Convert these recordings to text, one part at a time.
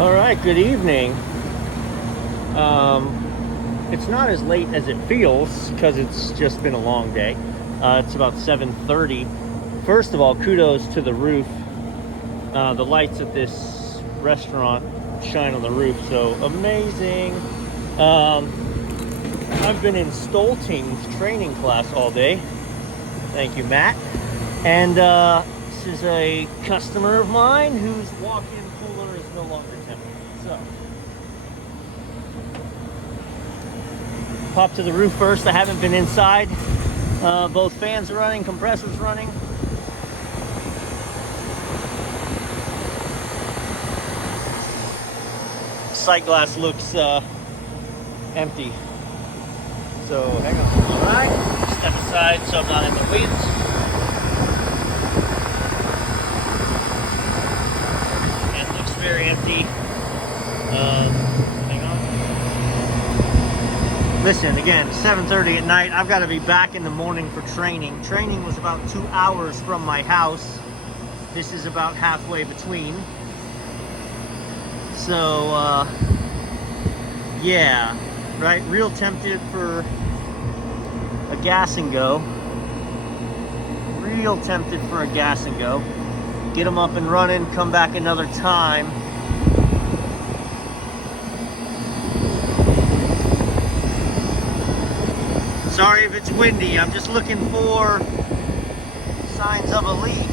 All right, good evening. It's not as late as it feels because it's just been a long day. It's about 7:30. First of all, kudos to the roof. The lights at this restaurant shine on the roof, so amazing. I've been in Stolting's training class all day. Thank you, Matt. And this is a customer of mine whose walk-in cooler is no longer tempted. So, pop to the roof first. I haven't been inside. Both fans are running, compressors running. Sight glass looks empty. So hang on. All right, step aside so I'm not in the weeds. And looks very empty. Hang on. Listen, again, 7:30 at night. I've got to be back in the morning for training. Training was about 2 hours from my house. This is about halfway between. So, yeah, right? Real tempted for a gas and go. Real tempted for a gas and go. Get them up and running, come back another time. Sorry if it's windy, I'm just looking for signs of a leak.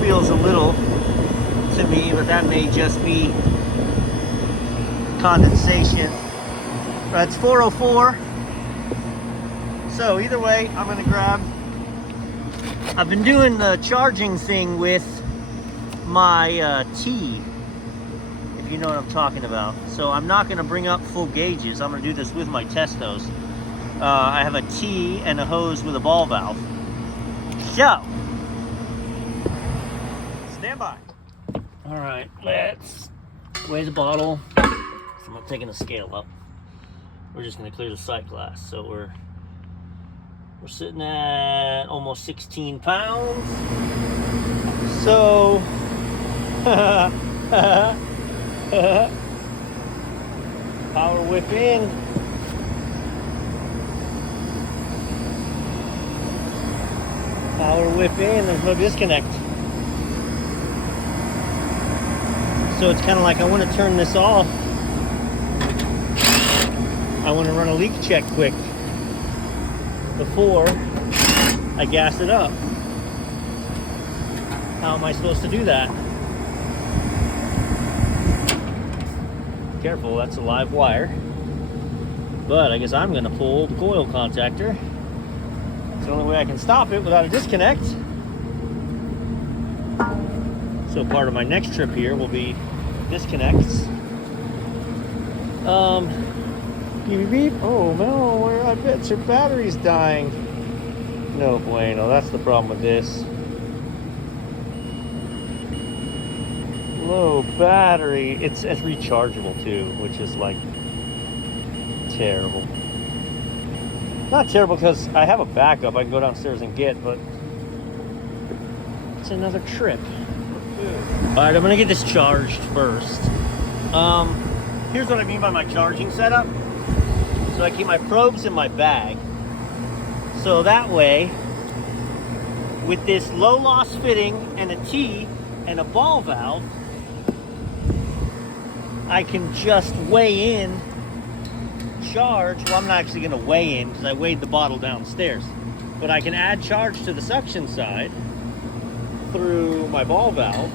Feels a little to me, but that may just be condensation. It's 404. So either way, I'm gonna grab. I've been doing the charging thing with my T, if you know what I'm talking about. So I'm not gonna bring up full gauges. I'm gonna do this with my test hose. I have a T and a hose with a ball valve. So. Stand by. All right, let's weigh the bottle. So I'm not taking the scale up. We're just gonna clear the sight glass. So we're sitting at almost 16 pounds. So power whip in. Power whip in. There's no disconnect. So it's kind of like I want to turn this off. I want to run a leak check quick before I gas it up. How am I supposed to do that? Careful, that's a live wire. But I guess I'm going to pull the coil contactor. It's the only way I can stop it without a disconnect. So part of my next trip here will be disconnects. Beep, beep. Oh no, I bet your battery's dying. No bueno, that's the problem with this. Low battery. It's rechargeable too, which is like terrible. Not terrible because I have a backup I can go downstairs and get, but it's another trip. Alright, I'm gonna get this charged first. Here's what I mean by my charging setup. So I keep my probes in my bag. So that way, with this low loss fitting and a T and a ball valve, I can just weigh in charge. Well, I'm not actually gonna weigh in because I weighed the bottle downstairs. But I can add charge to the suction side through my ball valve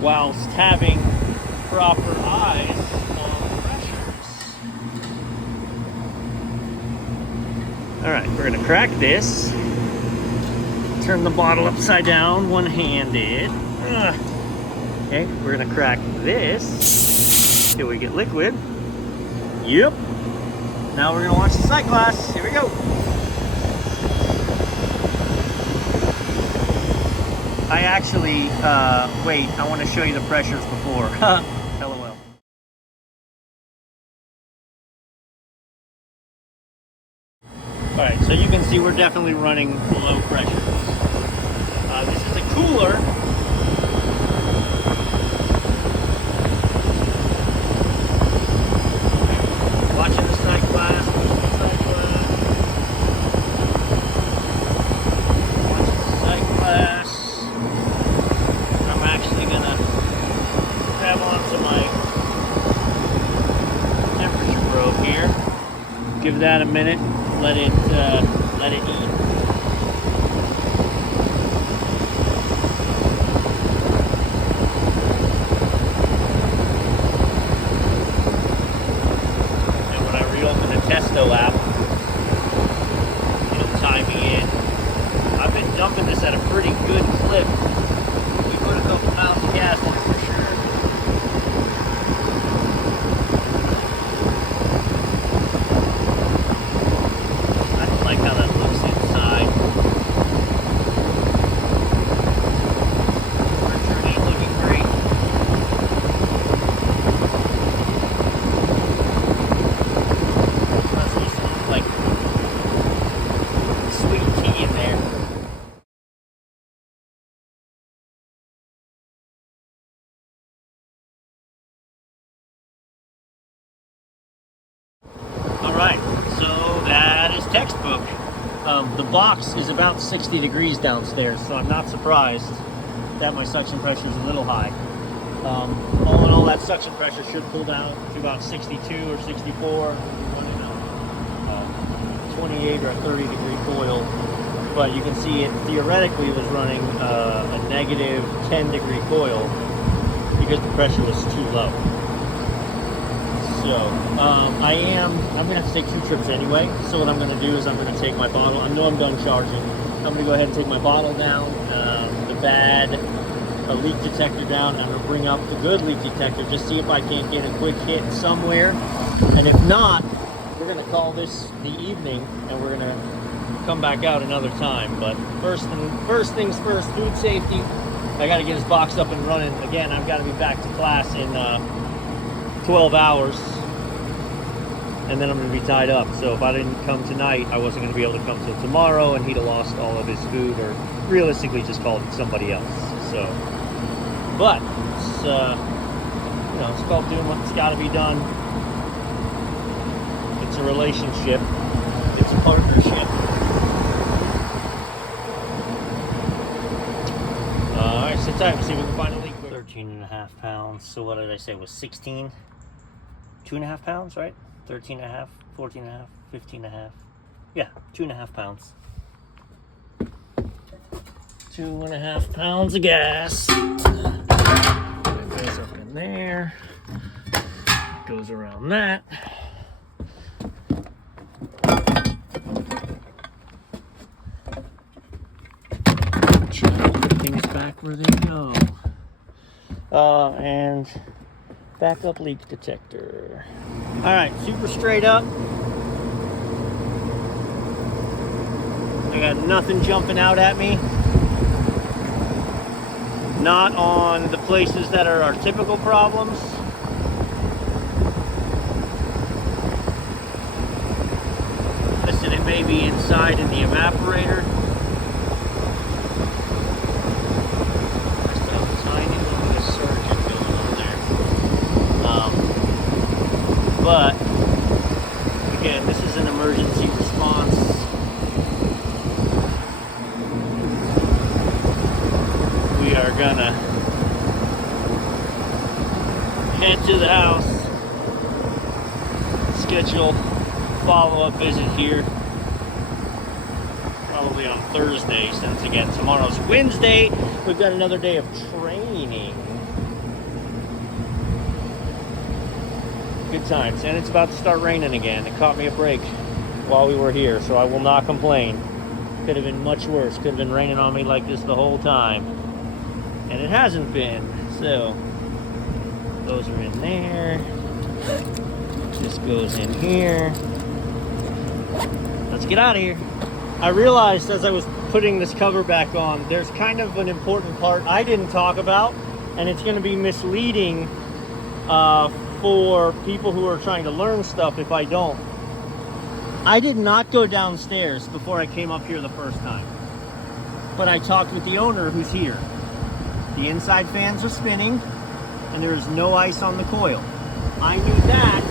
whilst having proper eyes on pressures. All right, we're gonna crack this. Turn the bottle upside down, one-handed. Okay, we're gonna crack this till we get liquid. Yep. Now we're gonna watch the sight glass. Here we go. I actually, wait, I want to show you the pressures before. LOL. All right, so you can see we're definitely running below pressure. This is a cooler. Watching the sight glass, watching the sight glass. Watching the sight glass. I'm actually gonna grab onto my temperature probe here. Give that a minute. Let it eat. Testo app, it'll tie me in. I've been dumping this at a pretty good clip. We put a couple miles of gas in it for sure. I don't like how that looks inside. Pressure ain't looking great. Alright, so that is textbook. The box is about 60 degrees downstairs, so I'm not surprised that my suction pressure is a little high. All in all, that suction pressure should pull down to about 62 or 64, running a 28 or a 30 degree coil. But you can see it theoretically was running a negative 10 degree coil because the pressure was too low. So, I'm going to have to take 2 trips anyway. So what I'm going to do is I'm going to take my bottle. I know I'm done charging. I'm going to go ahead and take my bottle down, the bad leak detector down. I'm going to bring up the good leak detector, just see if I can't get a quick hit somewhere. And if not, we're going to call this the evening, and we're going to come back out another time. But first things first, food safety. I got to get this box up and running. Again, I've got to be back to class in 12 hours, and then I'm going to be tied up. So if I didn't come tonight, I wasn't going to be able to come till tomorrow, and he'd have lost all of his food, or realistically just called somebody else. So, but it's, it's called doing what's got to be done. It's a relationship. It's a partnership. All right, sit tight. We'll see if we can find a leak. 13.5 pounds. So what did I say? Was 16? 2.5 pounds, right? 13.5, 14.5, 15.5. Yeah, 2.5 pounds. 2.5 pounds of gas. It goes up in there. Goes around that. Put things back where they go. And backup leak detector. All right, super straight up. I got nothing jumping out at me. Not on the places that are our typical problems. Listen, it may be inside in the evaporator. But again, this is an emergency response. We are gonna head to the house, schedule follow-up visit here, probably on Thursday, since again tomorrow's Wednesday. We've got another day of training. Good times, and it's about to start raining again. It caught me a break while we were here, so I will not complain. Could have been much worse. Could have been raining on me like this the whole time, and it hasn't been. So those are in there. This goes in here. Let's get out of here. I realized as I was putting this cover back on, there's kind of an important part I didn't talk about, and it's going to be misleading for people who are trying to learn stuff if I don't. I did not go downstairs before I came up here the first time, but I talked with the owner who's here. The inside fans are spinning and there is no ice on the coil. I knew that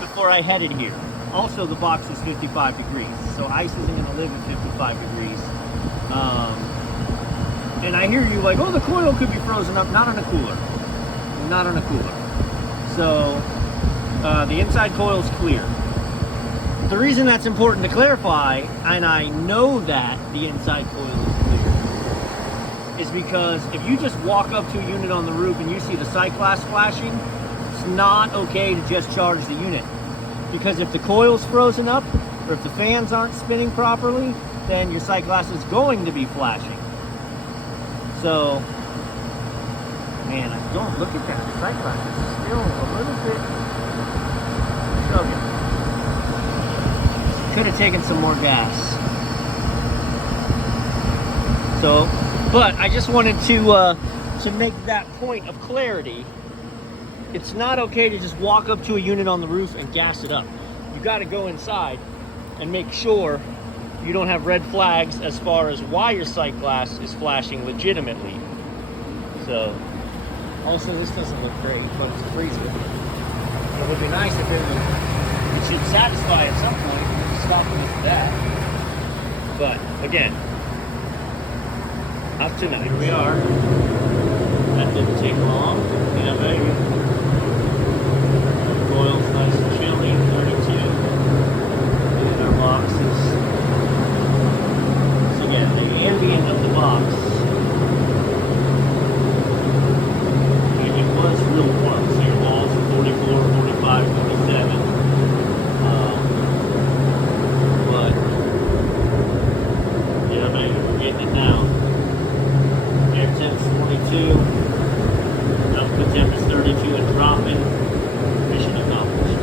before I headed here. Also, the box is 55 degrees, so ice isn't going to live at 55 degrees. And I hear you like, oh, the coil could be frozen up. Not on a cooler. Not on a cooler. So the inside coil is clear. The reason that's important to clarify, and I know that the inside coil is clear, is because if you just walk up to a unit on the roof and you see the sight glass flashing, it's not okay to just charge the unit. Because if the coil's frozen up, or if the fans aren't spinning properly, then your sight glass is going to be flashing. So, man, don't look at that. The sight glass is still a little bit struggling. Could have taken some more gas. So, but I just wanted to make that point of clarity. It's not okay to just walk up to a unit on the roof and gas it up. You got to go inside and make sure you don't have red flags as far as why your sight glass is flashing legitimately. So, also this doesn't look great, but it's freezing. It would be nice if it should satisfy at some point. Stop with that. But again, up tonight. Here we are. That didn't take long. Yeah, baby. Coil's nice and chilly, 32. And our boxes. So again, the ambient of the box, it was real warm. So your walls are 44, 45, 47. Getting it down. Air temps 42. Output temp is 32 and dropping. Mission accomplished.